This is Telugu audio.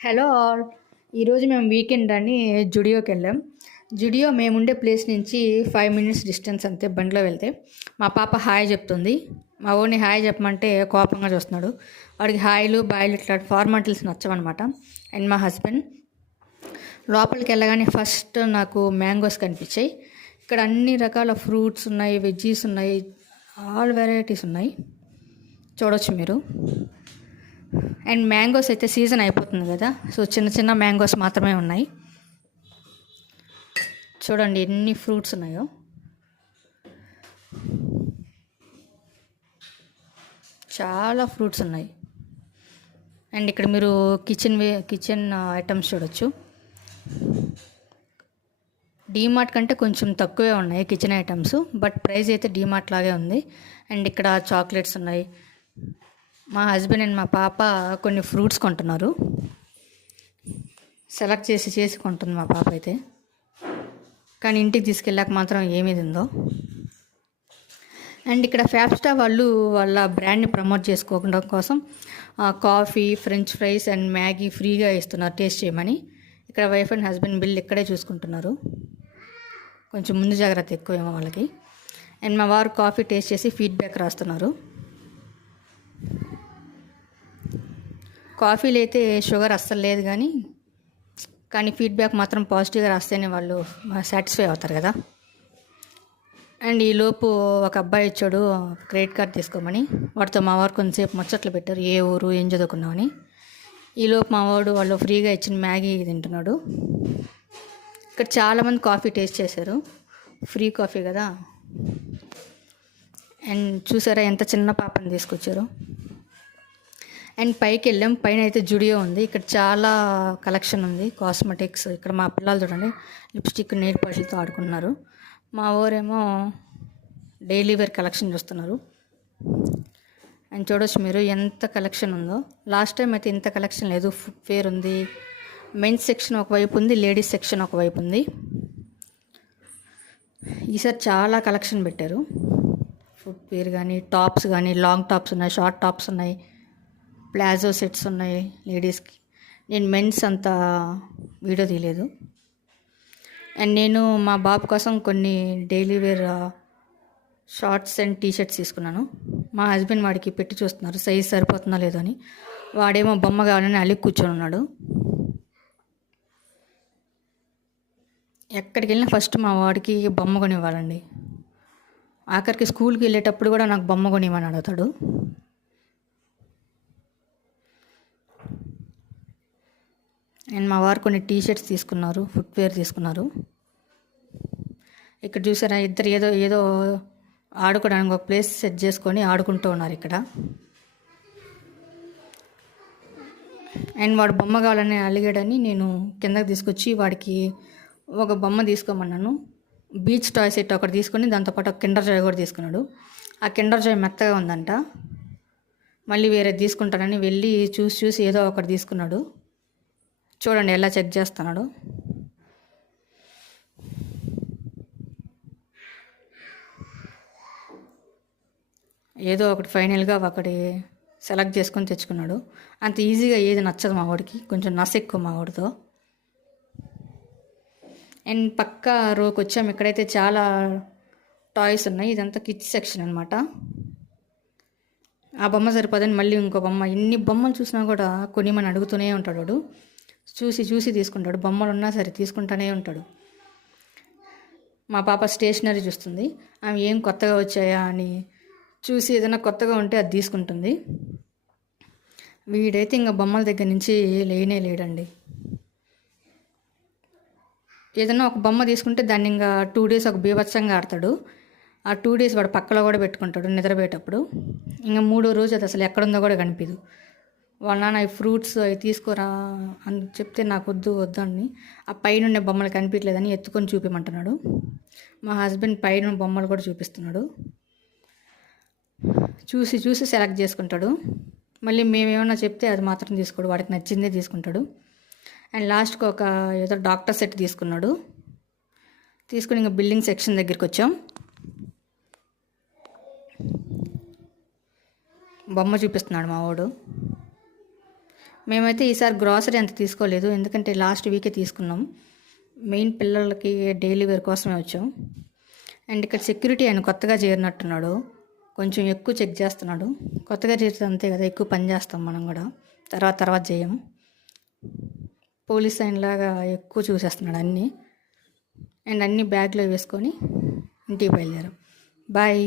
Hello all. ఈరోజు మేము వీకెండ్ అని జుడియోకి వెళ్ళాం. జుడియో మేముండే ప్లేస్ నుంచి 5 మినిట్స్ డిస్టెన్స్ అంతే బండిలో వెళ్తే. మా పాప హాయ్ చెప్తుంది. మా ఓని హాయ్ చెప్పమంటే కోపంగా చూస్తున్నాడు. వాడికి హాయ్లు బాయ్లు ఇట్లా ఫార్మాలిటీస్ నచ్చవన్నమాట. అండ్ మా హస్బెండ్ లోపలికి వెళ్ళగానే ఫస్ట్ నాకు మ్యాంగోస్ కనిపించాయి. ఇక్కడ అన్ని రకాల ఫ్రూట్స్ ఉన్నాయి, వెజ్జీస్ ఉన్నాయి, ఆల్ వెరైటీస్ ఉన్నాయి, చూడవచ్చు మీరు. అండ్ మ్యాంగోస్ అయితే సీజన్ అయిపోతుంది కదా, సో చిన్న చిన్న మ్యాంగోస్ మాత్రమే ఉన్నాయి. చూడండి ఎన్ని ఫ్రూట్స్ ఉన్నాయో. చాలా ఫ్రూట్స్ ఉన్నాయి. అండ్ ఇక్కడ మీరు కిచెన్ ఐటమ్స్ చూడొచ్చు. డీమార్ట్ కంటే కొంచెం తక్కువే ఉన్నాయి కిచెన్ ఐటమ్స్, బట్ ప్రైస్ అయితే డీమార్ట్ లాగే ఉంది. అండ్ ఇక్కడ చాక్లెట్స్ ఉన్నాయి. మా హస్బెండ్ అండ్ మా పాప కొన్ని ఫ్రూట్స్ కొంటున్నారు. సెలెక్ట్ చేసి కొంటుంది మా పాప అయితే. కానీ ఇంటికి తీసుకెళ్ళాక మాత్రం ఏమీ తిందో. అండ్ ఇక్కడ ఫ్యాబ్స్టా వాళ్ళు వాళ్ళ బ్రాండ్ని ప్రమోట్ చేసుకోవడం కోసం coffee, French fries and Maggi ఫ్రీగా ఇస్తున్నారు టేస్ట్ చేయమని. ఇక్కడ వైఫ్ అండ్ హస్బెండ్ బిల్ ఇక్కడే చూసుకుంటున్నారు. కొంచెం ముందు జాగ్రత్త ఎక్కువేమో వాళ్ళకి. అండ్ మా వారు కాఫీ టేస్ట్ చేసి ఫీడ్బ్యాక్ రాస్తున్నారు. కాఫీలో అయితే షుగర్ అస్సలు లేదు, కానీ ఫీడ్బ్యాక్ మాత్రం పాజిటివ్గా రాస్తేనే వాళ్ళు సాటిస్ఫై అవుతారు కదా. అండ్ ఈలోపు ఒక అబ్బాయి ఇచ్చాడు క్రెడిట్ కార్డ్ తీసుకోమని. వాడితో మా వారు కొంతసేపు ముచ్చట్లు పెట్టారు, ఏ ఊరు ఏం చదువుకున్నామని. ఈలోపు మా వాడు వాళ్ళు ఫ్రీగా ఇచ్చిన మ్యాగీ తింటున్నాడు. ఇక్కడ చాలామంది కాఫీ టేస్ట్ చేశారు, ఫ్రీ కాఫీ కదా. అండ్ చూసారా ఎంత చిన్న పాపని తీసుకొచ్చారు. అండ్ పైకి వెళ్ళాం. పైన అయితే జుడియో ఉంది. ఇక్కడ చాలా కలెక్షన్ ఉంది, కాస్మెటిక్స్. ఇక్కడ మా పిల్లలు చూడండి లిప్స్టిక్, నెయిల్ పాలిష్లతో ఆడుకున్నారు. మా ఊరేమో డైలీ వేర్ కలెక్షన్ చూస్తున్నారు. అండ్ చూడవచ్చు మీరు ఎంత కలెక్షన్ ఉందో. లాస్ట్ టైం అయితే ఇంత కలెక్షన్ లేదు. ఫుట్వేర్ ఉంది, మెన్స్ సెక్షన్ ఒకవైపు ఉంది, లేడీస్ సెక్షన్ ఒకవైపు ఉంది. ఈసారి చాలా కలెక్షన్ పెట్టారు. ఫుట్వేర్ కానీ, టాప్స్ కానీ, లాంగ్ టాప్స్ ఉన్నాయి, షార్ట్ టాప్స్ ఉన్నాయి, ప్లాజో సెట్స్ ఉన్నాయి లేడీస్కి. నేను మెన్స్ అంత వీడియో తీయలేదు. అండ్ నేను మా బాబు కోసం కొన్ని daily wear shorts and T shirts తీసుకున్నాను. మా హస్బెండ్ వాడికి పెట్టి చూస్తున్నారు సైజ్ సరిపోతుందో లేదో అని. వాడేమో బొమ్మ కావాలని అలిగి కూర్చొని ఉన్నాడు. ఎక్కడికి వెళ్ళినా ఫస్ట్ మా వాడికి బొమ్మ కొనివ్వాలండి. ఆఖరికి స్కూల్కి వెళ్ళేటప్పుడు కూడా నాకు బొమ్మ కొనివ్వని అడుగుతాడు. అండ్ మా వారు కొన్ని టీషర్ట్స్ తీసుకున్నారు, ఫుట్వేర్ తీసుకున్నారు. ఇక్కడ చూసారా ఇద్దరు ఏదో ఏదో ఆడుకోవడానికి ఒక ప్లేస్ సెట్ చేసుకొని ఆడుకుంటూ ఉన్నారు ఇక్కడ. అండ్ వాడు బొమ్మ కావాలని అలిగాడని నేను కిందకి తీసుకొచ్చి వాడికి ఒక బొమ్మ తీసుకోమన్నాను. బీచ్ టాయ్ సెట్ ఒకటి తీసుకొని దాంతోపాటు ఒక కిండర్ జాయ్ కూడా తీసుకున్నాడు. ఆ కిండర్ జాయ్ మెత్తగా ఉందంట, మళ్ళీ వేరే తీసుకుంటానని వెళ్ళి చూసి ఏదో ఒకటి తీసుకున్నాడు. చూడండి ఎలా చెక్ చేస్తున్నాడు. ఏదో ఒకటి ఫైనల్గా ఒకటి సెలెక్ట్ చేసుకొని తెచ్చుకున్నాడు. అంత ఈజీగా ఏది నచ్చదు మా వాడికి, కొంచెం నస ఎక్కువ మా వాడితో. అండ్ పక్క రోకి వచ్చాము. ఇక్కడైతే చాలా టాయ్స్ ఉన్నాయి. ఇదంతా కిడ్స్ సెక్షన్ అనమాట. ఆ బొమ్మ సరిపోదని మళ్ళీ ఇంకో బొమ్మ. ఇన్ని బొమ్మలు చూసినా కూడా కొనిమని అడుగుతూనే ఉంటాడు వాడు. చూసి తీసుకుంటాడు. బొమ్మలు ఉన్నా సరే తీసుకుంటానే ఉంటాడు. మా పాప స్టేషనరీ చూస్తుంది. ఆమె ఏం కొత్తగా వచ్చాయా అని చూసి ఏదైనా కొత్తగా ఉంటే అది తీసుకుంటుంది. వీడైతే ఇంకా బొమ్మల దగ్గర నుంచి లేడండి. ఏదైనా ఒక బొమ్మ తీసుకుంటే దాన్ని ఇంకా 2 days ఒక బీభత్సంగా ఆడతాడు. ఆ 2 days వాడు పక్కలో కూడా పెట్టుకుంటాడు నిద్రపోయేటప్పుడు. ఇంకా 3వ రోజు అది అసలు ఎక్కడుందో కూడా కనిపించదు. వాళ్ళ నాన్న ఈ ఫ్రూట్స్ అవి తీసుకోరా అని చెప్తే నాకు వద్దు అని ఆ పైన బొమ్మలు కనిపించలేదని ఎత్తుకొని చూపించమంటున్నాడు. మా హస్బెండ్ పైన బొమ్మలు కూడా చూపిస్తున్నాడు. చూసి సెలెక్ట్ చేసుకుంటాడు. మళ్ళీ మేమేమన్నా చెప్తే అది మాత్రం తీసుకోడు, వాడికి నచ్చిందే తీసుకుంటాడు. అండ్ లాస్ట్కి ఒక ఏదో డాక్టర్ సెట్ తీసుకున్నాడు. తీసుకుని ఇంకా బిల్డింగ్ సెక్షన్ దగ్గరికి వచ్చాం. బొమ్మ చూపిస్తున్నాడు మా వాడు. మేమైతే ఈసారి గ్రాసరీ అంత తీసుకోలేదు, ఎందుకంటే లాస్ట్ వీకే తీసుకున్నాం. మెయిన్ పిల్లలకి డైలీ వేర్ కోసమే వచ్చాం. అండ్ ఇక్కడ సెక్యూరిటీ ఆయన కొత్తగా చేరినట్టున్నాడు, కొంచెం ఎక్కువ చెక్ చేస్తున్నాడు. కొత్తగా చేస్తే అంతే కదా, ఎక్కువ పని చేస్తాం మనం కూడా, తర్వాత చేయం. పోలీస్ ఆయన లాగా ఎక్కువ చూసేస్తున్నాడు అన్నీ. అండ్ అన్నీ బ్యాగ్లో వేసుకొని ఇంటికి బయలుదేరాం. బాయ్.